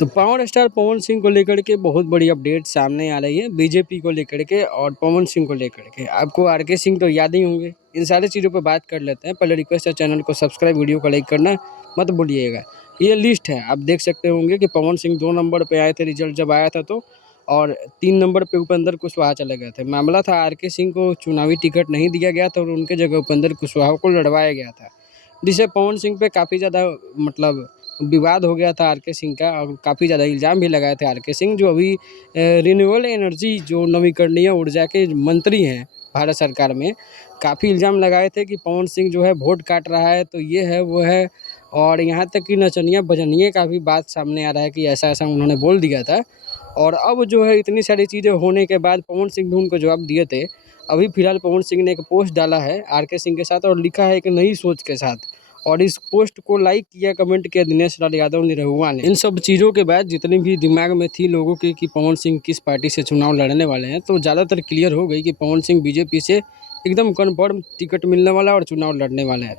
तो power star Pawan Singh को लेकर के बहुत बड़ी अपडेट सामने आ रही है बीजेपी को लेकर के और पवन सिंह को लेकर के। आपको आरके सिंह तो याद ही होंगे। इन सारी चीज़ों पर बात कर लेते हैं। पहले रिक्वेस्ट है चैनल को सब्सक्राइब, वीडियो को लाइक करना मत भूलिएगा। ये लिस्ट है, आप देख सकते होंगे कि पवन सिंह 2 नंबर पे आए थे रिजल्ट जब आया था तो, और 3 नंबर पे उपेंद्र कुशवाहा चले गए थे। मामला था आरके सिंह को चुनावी टिकट नहीं दिया गया था और उनके जगह उपेंद्र कुशवाहा को लड़वाया गया था, जिससे पवन सिंह पे काफ़ी ज़्यादा मतलब विवाद हो गया था आरके सिंह का, और काफ़ी ज़्यादा इल्ज़ाम भी लगाए थे आरके सिंह, जो अभी रिन्यूएबल एनर्जी जो नवीकरणीय ऊर्जा के मंत्री हैं भारत सरकार में। काफ़ी इल्ज़ाम लगाए थे कि पवन सिंह जो है वोट काट रहा है, तो ये है वो है, और यहाँ तक कि नचनिया बजनिया का भी बात सामने आ रहा है कि ऐसा-ऐसा उन्होंने बोल दिया था। और अब जो है इतनी सारी चीज़ें होने के बाद पवन सिंह भी उनको जवाब दिए थे। अभी फ़िलहाल पवन सिंह ने एक पोस्ट डाला है आरके सिंह के साथ और लिखा है एक नई सोच के साथ, और इस पोस्ट को लाइक किया, कमेंट किया दिनेश लाल यादव निरहुआ ने। इन सब चीज़ों के बाद जितनी भी दिमाग में थी लोगों की कि पवन सिंह किस पार्टी से चुनाव लड़ने वाले हैं, तो ज़्यादातर क्लियर हो गई कि पवन सिंह बीजेपी से एकदम कन्फर्म टिकट मिलने वाला है और चुनाव लड़ने वाले हैं।